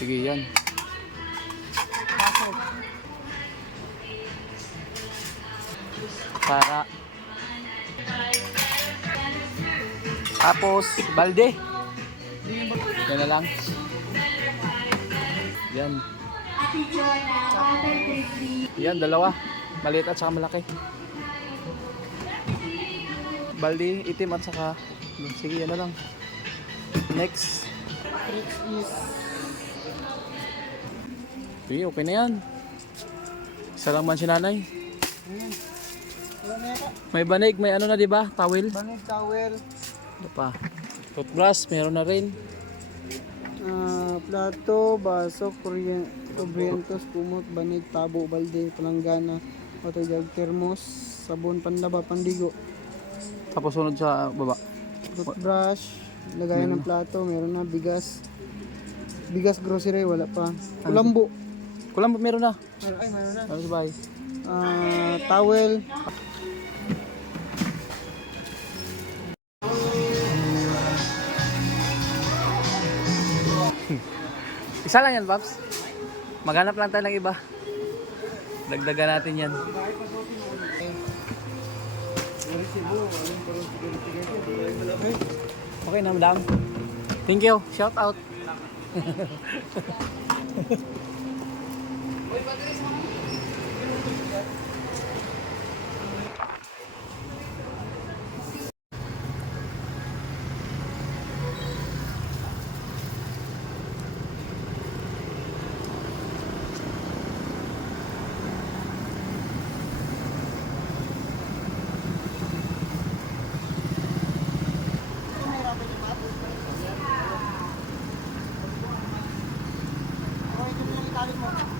Sige yan. Para. Tapos, balde. Yan na lang. Yan. Yan, dalawa. Maliit at saka malaki. Balde, itim at saka. Sige, yan na lang. Next. Sige, okay na yan. Isa lang man si nanay. May banig, may ano na diba? Towel? Banig, towel. Ano pa? Toothbrush, meron na rin. Plato, baso, kuryentes, kumot, banig, tabo, balde, palanggana, patayag, termos, sabon, panlaba, pandigo. Tapos sunod sa baba. Toothbrush, lagayan ng plato, meron na bigas. Bigas grocery, wala pa. Kulambo. Kulang meron na. Ay, meron na. Ano sabay? Towel. Isa lang yan, Paps. Maghanap lang tayo ng iba. Dagdagan natin yan. Okay na, madam. Thank you. Shout out. Okay, ito lang yung tali mo.